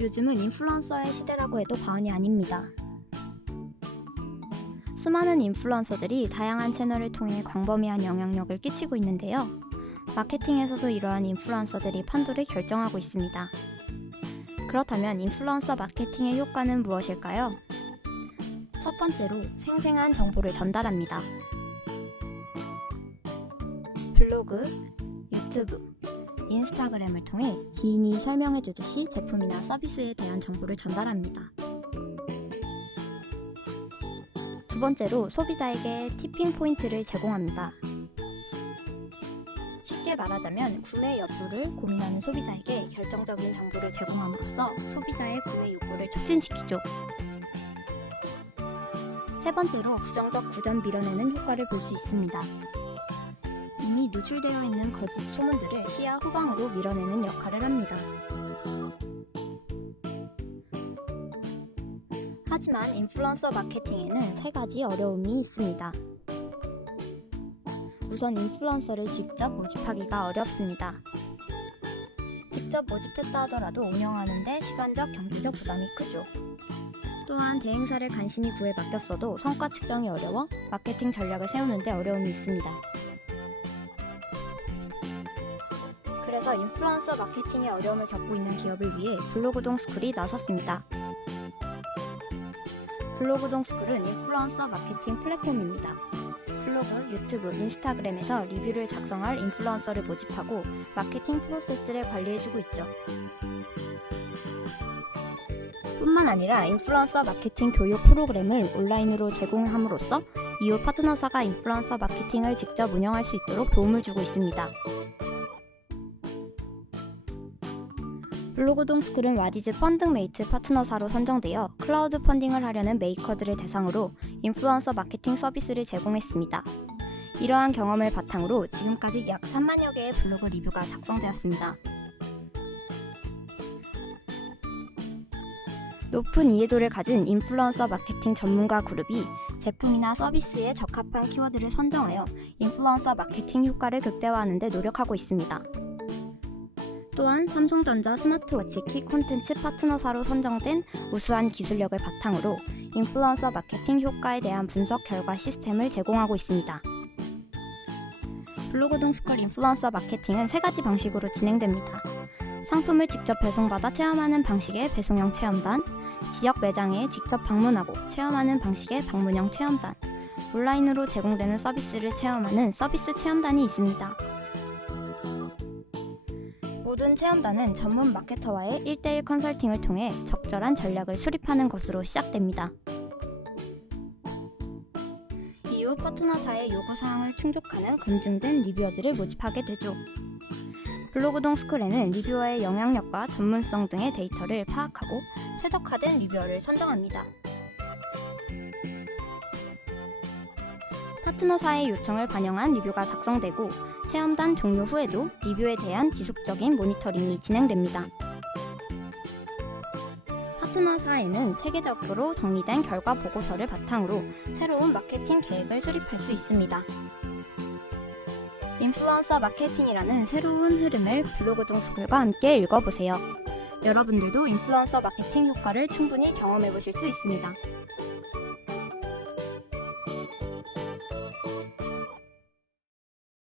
요즘은 인플루언서의 시대라고 해도 과언이 아닙니다. 수많은 인플루언서들이 다양한 채널을 통해 광범위한 영향력을 끼치고 있는데요. 마케팅에서도 이러한 인플루언서들이 판도를 결정하고 있습니다. 그렇다면 인플루언서 마케팅의 효과는 무엇일까요? 첫 번째로 생생한 정보를 전달합니다. 블로그, 유튜브, 인스타그램을 통해 지인이 설명해 주듯이 제품이나 서비스에 대한 정보를 전달합니다. 두 번째로 소비자에게 티핑 포인트를 제공합니다. 쉽게 말하자면 구매 여부를 고민하는 소비자에게 결정적인 정보를 제공함으로써 소비자의 구매 욕구를 촉진시키죠. 세 번째로 부정적 구전 밀어내는 효과를 볼 수 있습니다. 이미 노출되어 있는 거짓 소문들을 시야 후방으로 밀어내는 역할을 합니다. 하지만 인플루언서 마케팅에는 세 가지 어려움이 있습니다. 우선 인플루언서를 직접 모집하기가 어렵습니다. 직접 모집했다 하더라도 운영하는데 시간적, 경제적 부담이 크죠. 또한 대행사를 간신히 구해 맡겼어도 성과 측정이 어려워 마케팅 전략을 세우는데 어려움이 있습니다. 그래서 인플루언서 마케팅에 어려움을 겪고 있는 기업을 위해 블로그동 스쿨이 나섰습니다. 블로그동 스쿨은 인플루언서 마케팅 플랫폼입니다. 블로그, 유튜브, 인스타그램에서 리뷰를 작성할 인플루언서를 모집하고 마케팅 프로세스를 관리해주고 있죠. 뿐만 아니라 인플루언서 마케팅 교육 프로그램을 온라인으로 제공함으로써 이후 파트너사가 인플루언서 마케팅을 직접 운영할 수 있도록 도움을 주고 있습니다. 블로그동 스쿨은 와디즈 펀딩 메이트 파트너사로 선정되어 클라우드 펀딩을 하려는 메이커들을 대상으로 인플루언서 마케팅 서비스를 제공했습니다. 이러한 경험을 바탕으로 지금까지 약 3만여 개의 블로그 리뷰가 작성되었습니다. 높은 이해도를 가진 인플루언서 마케팅 전문가 그룹이 제품이나 서비스에 적합한 키워드를 선정하여 인플루언서 마케팅 효과를 극대화하는 데 노력하고 있습니다. 또한 삼성전자 스마트워치 키 콘텐츠 파트너사로 선정된 우수한 기술력을 바탕으로 인플루언서 마케팅 효과에 대한 분석 결과 시스템을 제공하고 있습니다. 블로그동 스쿨 인플루언서 마케팅은 세 가지 방식으로 진행됩니다. 상품을 직접 배송받아 체험하는 방식의 배송형 체험단, 지역 매장에 직접 방문하고 체험하는 방식의 방문형 체험단, 온라인으로 제공되는 서비스를 체험하는 서비스 체험단이 있습니다. 모든 체험단은 전문 마케터와의 1대1 컨설팅을 통해 적절한 전략을 수립하는 것으로 시작됩니다. 이후 파트너사의 요구사항을 충족하는 검증된 리뷰어들을 모집하게 되죠. 블로그동 스쿨에는 리뷰어의 영향력과 전문성 등의 데이터를 파악하고 최적화된 리뷰어를 선정합니다. 파트너사의 요청을 반영한 리뷰가 작성되고 체험단 종료 후에도 리뷰에 대한 지속적인 모니터링이 진행됩니다. 파트너사에는 체계적으로 정리된 결과 보고서를 바탕으로 새로운 마케팅 계획을 수립할 수 있습니다. 인플루언서 마케팅이라는 새로운 흐름을 블로그 동 스쿨과 함께 읽어보세요. 여러분들도 인플루언서 마케팅 효과를 충분히 경험해 보실 수 있습니다.